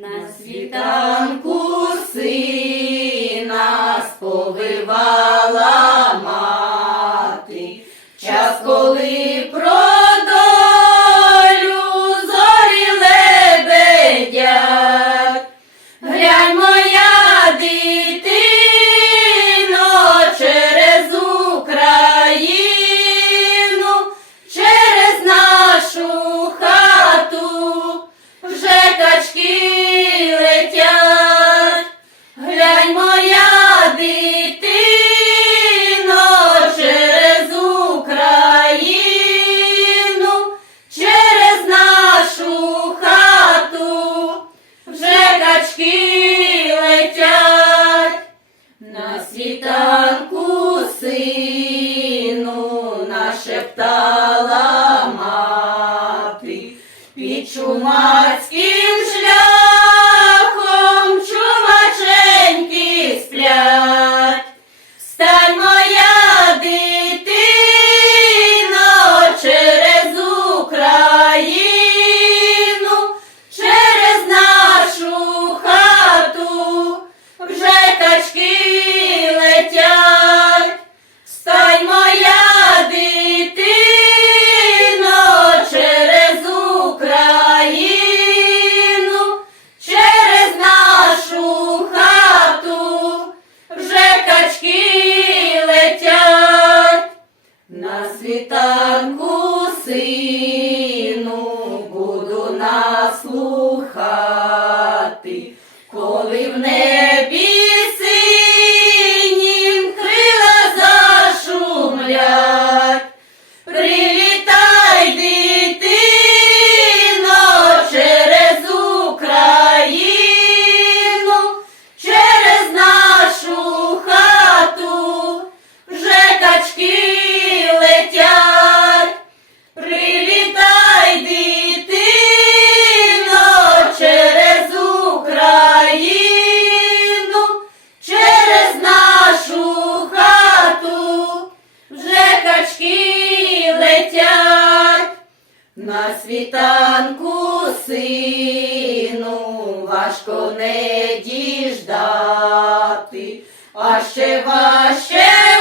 На світанку сина сповивала мати, час коли про. сину нашептала мати, під Пічумаць Ранку сину буду наслухати, коли в неї На світанку сину важко не діждати, а ще важче.